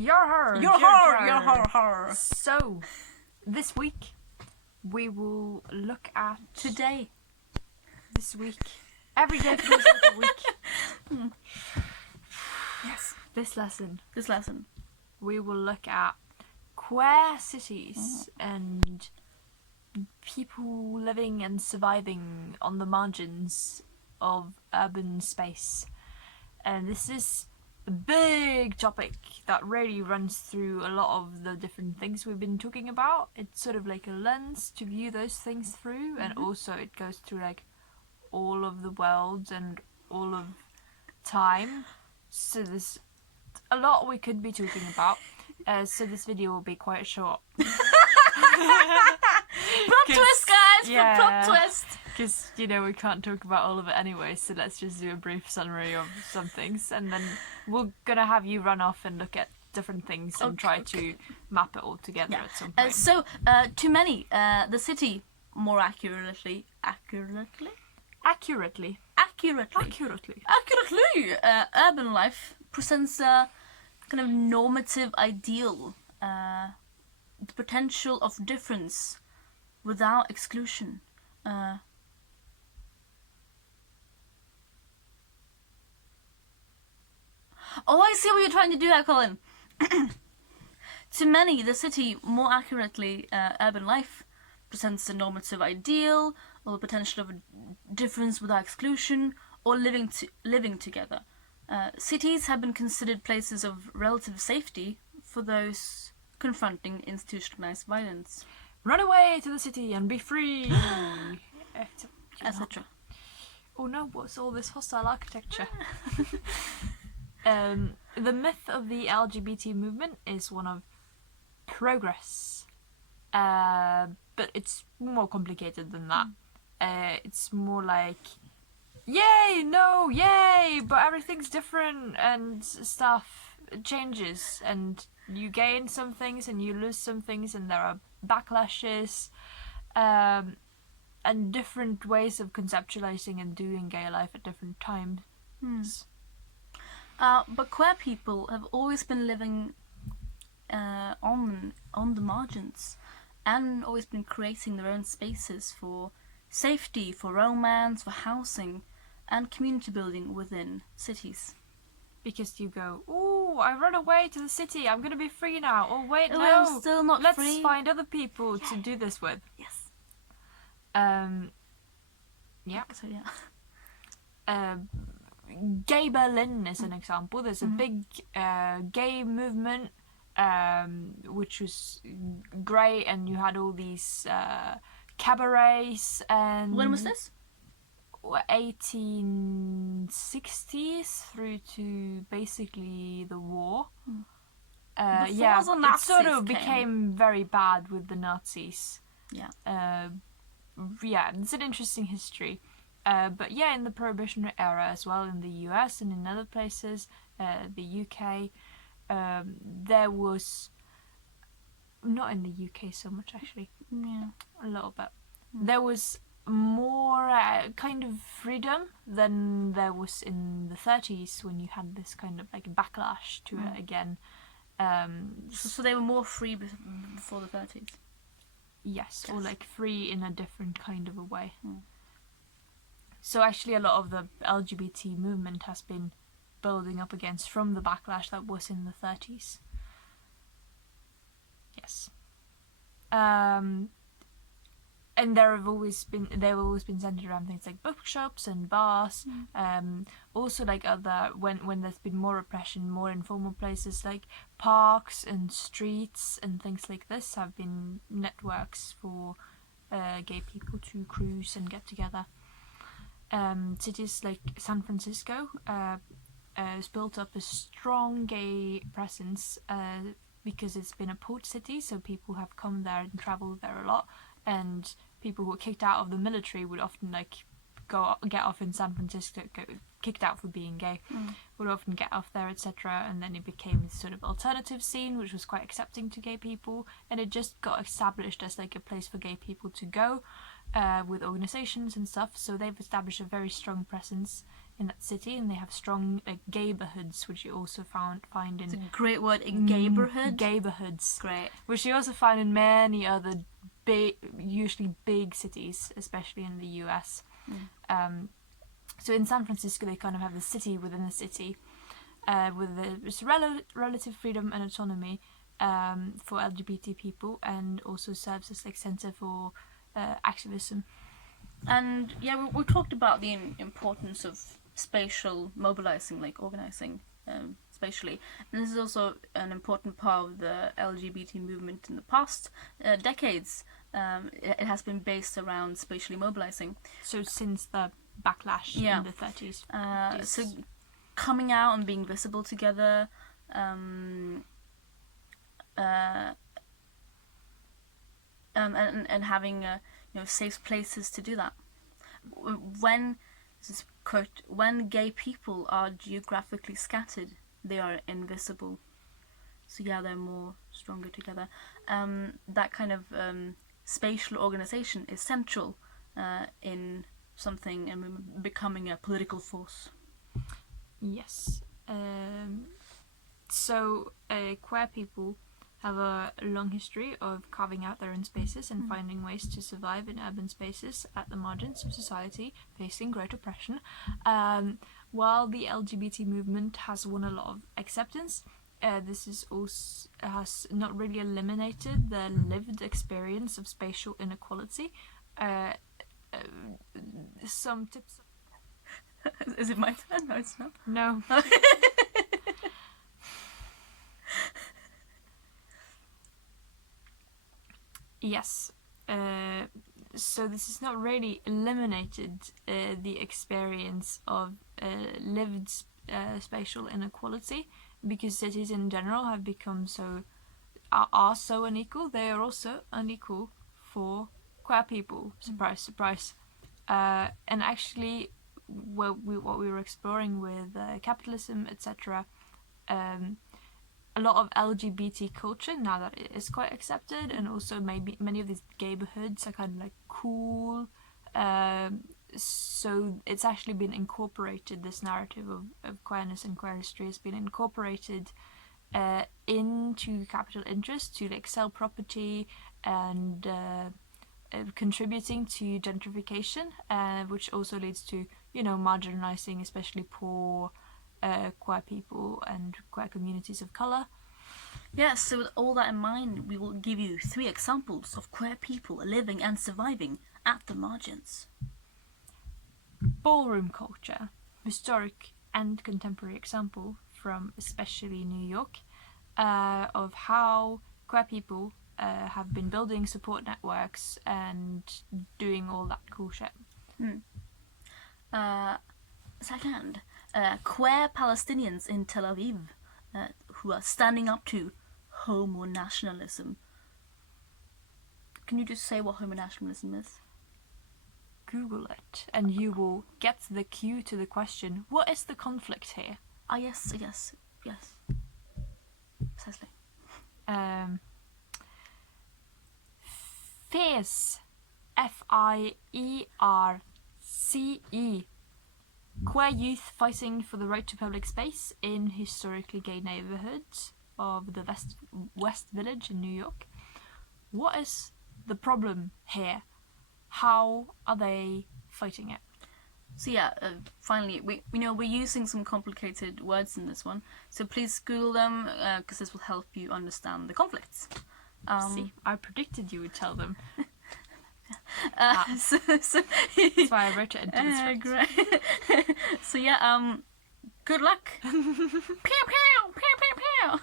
Yar, Yar. So, this week we will look at Today. this week. Every day for this little week. Yes. This lesson we will look at queer cities and people living and surviving on the margins of urban space. And this is a big topic that really runs through a lot of the different things we've been talking about. It's sort of like a lens to view those things through, and also it goes through like all of the world and all of time. So there's a lot we could be talking about. So this video will be quite short. Plot twist, guys! yeah. Plot twist! Because, you know, we can't talk about all of it anyway, so let's just do a brief summary of some things, and then we're gonna have you run off and look at different things and try to map it all together at some point. Too many. The city, more accurately, urban life presents a kind of normative ideal, the potential of difference without exclusion. Oh, I see what you're trying to do there, Colin. To many, the city, more accurately, urban life, presents a normative ideal, or the potential of a difference without exclusion, or living together. Cities have been considered places of relative safety for those confronting institutionalized violence, Run away to the city and be free! etc. Oh no, what's all this hostile architecture? The myth of the LGBT movement is one of progress, but it's more complicated than that. It's more like, yay, no, yay, but everything's different and stuff changes, and you gain some things and you lose some things, and there are backlashes, and different ways of conceptualizing and doing gay life at different times. But queer people have always been living on the margins, and always been creating their own spaces for safety, for romance, for housing, and community building within cities. Because you go, ooh, I run away to the city, I'm gonna be free now. Oh wait, Oh, no, I'm still not let's free. find other people to do this with. Yes. Yeah. So yeah. Gay Berlin is an example. There's a big gay movement, which was great, and you had all these cabarets. And When was this? 1860s through to basically the war. Before Yeah, the it Nazis sort of came. became very bad with the Nazis. Yeah. Yeah, it's an interesting history. But yeah, in the Prohibition era as well, in the US and in other places, the UK, there was, not in the UK so much actually, Yeah. a little bit, there was more kind of freedom than there was in the 30s, when you had this kind of like backlash to it again. So they were more free before the 30s. Yes, or like free in a different kind of a way. So actually a lot of the LGBT movement has been building up against from the backlash that was in the 30s. Yes. And they've always been centered around things like bookshops and bars. Also like other, when there's been more repression, more informal places like parks and streets and things like this have been networks for gay people to cruise and get together. Cities like San Francisco has built up a strong gay presence because it's been a port city, so people have come there and traveled there a lot, and people who were kicked out of the military would often like get off in San Francisco, kicked out for being gay, would often get off there, etc. And then it became this sort of alternative scene which was quite accepting to gay people, and it just got established as like a place for gay people to go, with organizations and stuff. So they've established a very strong presence in that city, and they have strong neighborhoods, which you also find It's a in great word, a neighborhood. neighborhoods, Great. which you also find in many other usually big cities, especially in the US. So in San Francisco, they kind of have the city within the city, with this relative freedom and autonomy for LGBT people, and also serves as like center for activism. And yeah, we talked about the importance of spatial mobilizing, like organizing spatially. And this is also an important part of the LGBT movement in the past decades. It has been based around spatially mobilizing. So since the backlash Yeah. in the 30s. So coming out and being visible together, and having safe places to do that. When, this is quote, when gay people are geographically scattered, they are invisible. So yeah, they're more stronger together. That kind of spatial organization is central in something and becoming a political force. Yes. So queer people have a long history of carving out their own spaces and finding ways to survive in urban spaces at the margins of society, facing great oppression. While the LGBT movement has won a lot of acceptance, this is also has not really eliminated the lived experience of spatial inequality. Some tips. Is it my turn? No, it's not. No. Yes. So this has not really eliminated the experience of lived spatial inequality, because cities in general have become are so unequal. They are also unequal for queer people. Surprise, surprise. And actually, what we were exploring with capitalism, etc. A lot of LGBT culture, now that it is quite accepted, and also maybe many of these neighborhoods are kind of like cool. So it's actually been incorporated, this narrative of queerness and queer history has been incorporated into capital interests to like sell property and contributing to gentrification, which also leads to, marginalizing especially poor queer people and queer communities of colour. Yes, so with all that in mind, we will give you 3 examples of queer people living and surviving at the margins. Ballroom culture, historic and contemporary example from especially New York, of how queer people have been building support networks and doing all that cool shit. Second, queer Palestinians in Tel Aviv who are standing up to homo-nationalism. Can you just say what homo-nationalism is? Google it, and you will get the cue to the question, what is the conflict here? Ah, yes. Precisely. Fierce, F-I-E-R-C-E. Queer youth fighting for the right to public space in historically gay neighborhoods of the West Village in New York. What is the problem here? How are they fighting it? So yeah, finally, we're using some complicated words in this one, so please Google them, because this will help you understand the conflicts. See, I predicted you would tell them. So That's why I wrote it into the script. Great. So yeah, good luck. Pew pew pew pew pew.